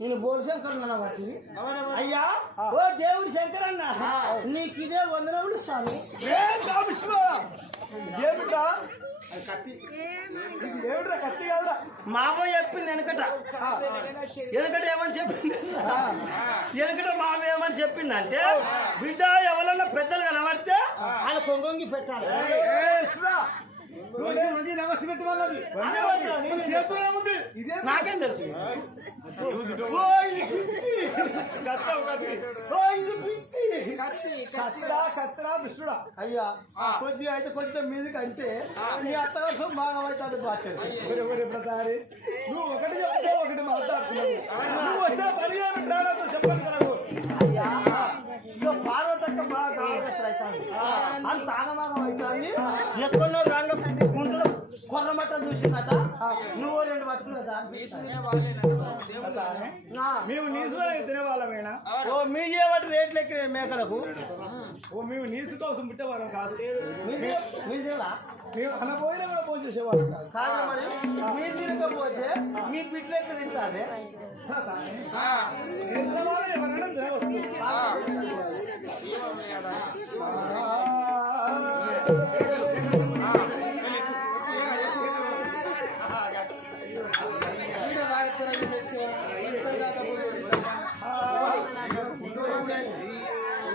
నేను బోలు శంకరన్న బట్టి అయ్యా ఓ దేవుడి శంకరన్న. నీకు ఇదే వందనములు స్వామి. ఏ కామిశ్వ ఏమిట్రా కత్తి. కాదురా. మామ చెప్పింది వెనకట. వెనకట ఏమని చెప్పింది? వెనకట మామ ఏమని చెప్పిందంటే బిడ్డ ఎవరన్నా పెద్దలు కనబడితే ఆయన కొంగొంగి పెట్టాలి. నాకేం తెలుసు. అయ్యా. కొద్దిగా అయితే కొంచెం మీదకి అంటే నీ అత్తగారు బాగా ఒరే ప్రసారి. నువ్వు ఒకటి చెప్తే ఒకటి మాట్లాడుతున్నావు. నువ్వు వచ్చే ఏమిటో చెప్పండి పార్వతక్క బాగా అని తాగమాగం అవుతుంది. ఎక్కడో రంగ కుంటలో కొర్రమట్ట చూసిందట. నువ్వు రెండు పట్టుకున్నదా నా. మేము నీసులో తినేవాళ్ళమేనా ఓ మీ చేయబట్టి రేట్లు ఎక్కిన మేకలకు. ఓ మేము నీసు కోసం పుట్టేవాళ్ళం కాదు. మీరు? మేము అనబోయినా కూడా ఫోన్ చేసేవాళ్ళం కాదు. మరి? మీరు తినకపోతే మీ బిడ్డలు ఎక్కడ తింటారే? ఎవరైనా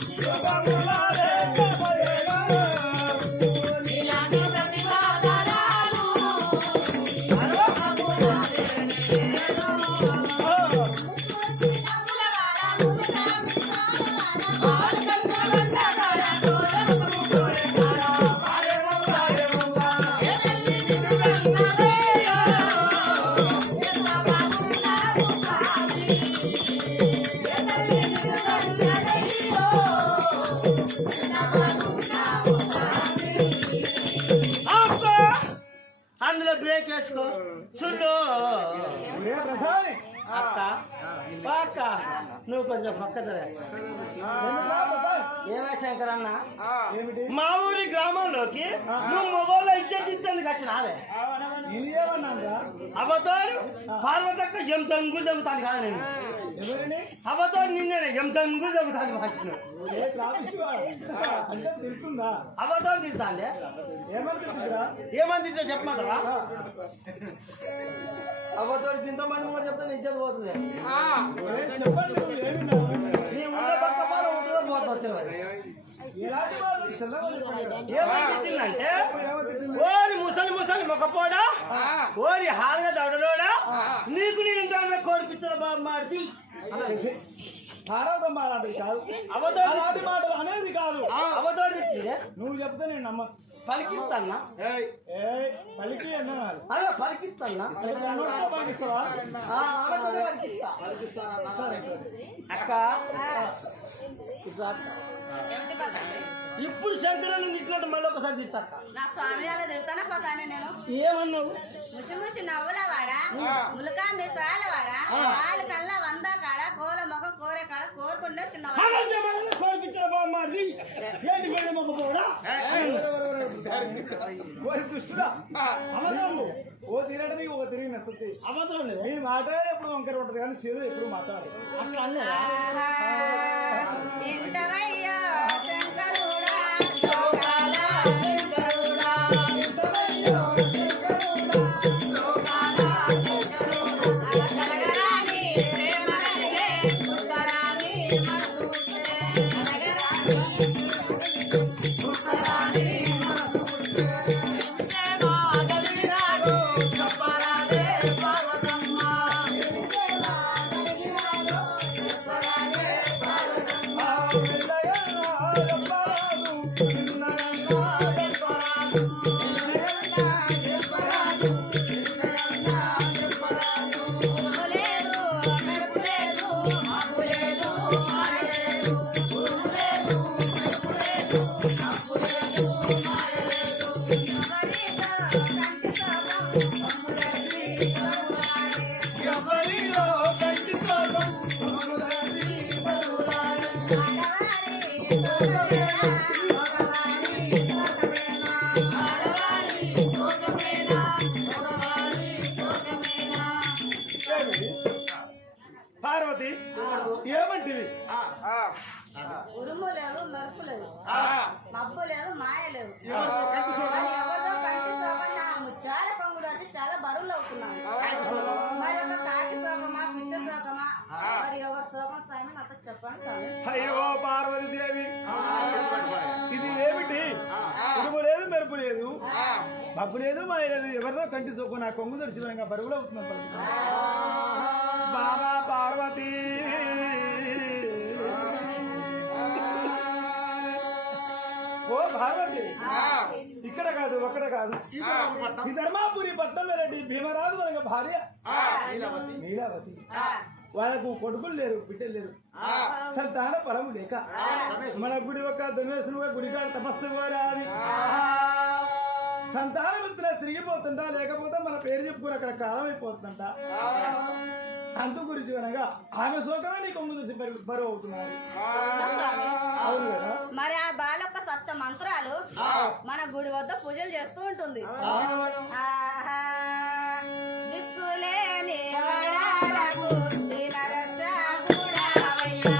Toda చూడు. అక్క అక్క. నువ్వు కొంచెం పక్క? ఏమే శంకర్ అన్న? మా ఊరి గ్రామంలోకి నువ్వు మొబైల్లో ఇచ్చేది వచ్చినావే? అబద్ధాలు పార్వతక్క ఎం తంగు జరుగుతాను కాదు నేను. ఎవరిని? అబద్ధాలు నిన్నే ఎం తంగు జరుగుతాను భాషను ఏ ట్రాఫిక్ అంటే తింటుందా అబద్ధాలు తిరుగుతాండే ఏమని తింటుందిరా ఏమని తింటే చెప్పమంటారా అబద్ధాలు తింటామని కూడా చెప్తే ఇచ్చేది పోతుంది. చెప్పండి? నీ పక్క పాల ఉంటుందో పోతుంది. ఏమంటుందంటే ఓరి ముసలి ముసలి మొక్కపోడా? ఓరి హాంగ దవడలోడా నీకు నీ ఇంట్లో కోడిపించిన బాబు మాడి భారతం అలాంటిది కాదు. అలాంటి మాటలు అనేది కాదు. తిట్టిందే నువ్వు చెప్తే నేను నమ్మ. పలికిస్తాన్నా ఏ పలికి అన్నారు అలా పలికిస్తాన్నా పలికిస్తావా? ఆ, ఆమెతోనే పలికిస్తా. సరే. సరే అక్క. ఇప్పుడు శంకరాన్ని తిట్టినట్టు మళ్ళీ ఒకసారి తిట్టక్క నా స్వామి అలా తిరుగుతానే పోతాను నేను? ఏమన్నావు? ములకా మిసాల వాడా వాళ్ళ కల్లా వంద కాడ కోల మొగ కోరే కాడ అమరము ఓ తిరగడానికి ఓ తిరిగి నచ్చుతుంది అబద్ధం లేదు. మీ మాట ఎప్పుడు వంకర ఉంటది కానీ చేదు ఎప్పుడు మాట్లాడదు అట్లా పార్వతి ఏమంటివి? ఉరుము లేదు మెరుపు లేదు మబ్బు లేదు మాయ లేదు అయ్యో పార్వతి దేవి ఇది ఏమిటి? ఉరుము లేదు మెరుపు లేదు. మబ్బు లేదు లేదు. ఎవరిదో కంటి సోకు నా కొంగు దర్శనంగా బరువులు అవుతున్నాను బాబా పార్వతి. ఓ పార్వతి. ఇక్కడ కాదు అక్కడ కాదు. ఈ ధర్మాపురి పట్టణంలో రెడ్డి భీమరాజు మనకు భార్య. నీలావతి. వాళ్ళకు కొడుకులు లేరు బిడ్డలు లేరు. సంతాన ఫలము లేక. మన గుడి ఒక దున్వేసులుగా గుడికాడ తపస్సు కోరాది సంతానం ఇస్తున్న తిరిగిపోతుంటా లేకపోతే మన పేరు చెప్పుకుని అక్కడ కాలం అయిపోతుందంట అందు గురించి అనగా ఆమె శోకమే నీ కొమ్ము చూసి బరువు అవుతున్నారు మరి ఆ బాలొక్క సప్త మంత్రాలు మన గుడి వద్ద పూజలు చేస్తూ ఉంటుంది. ఆహా, 嗯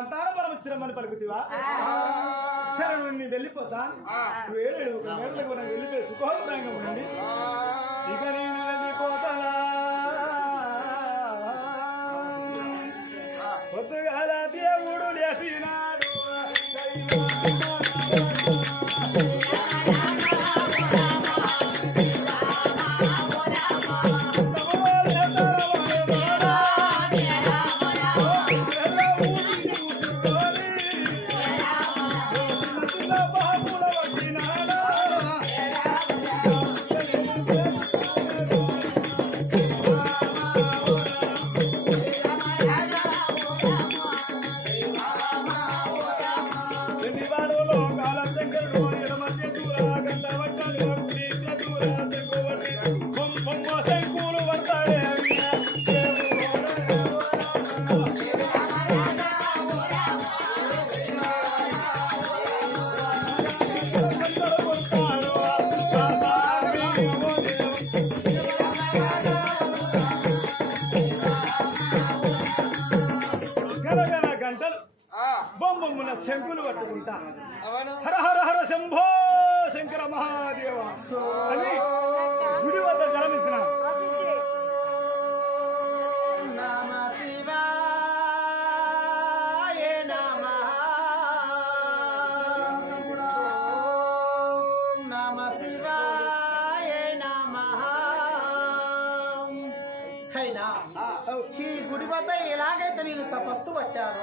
సంతాన పరమచ్చిరమ్మని పలుకుతివా? సరే నువ్వు నేను వెళ్ళిపోతా. ఏడు ఒక మేడలకు మనం వెళ్ళిపోయి సుఖోపరంగా ఉండండి. ఇక నేను వెళ్ళిపోతా పొద్దుగాల దేవుడు లేచినాడు. శంకులు పట్టుకుంటా. హర హర హర శంభో శంకర మహాదేవ అని గుడి వద్ద జలమిచ్చిన. ఈ గుడి వద్ద ఎలాగైతే నేను తపస్సు పట్టాను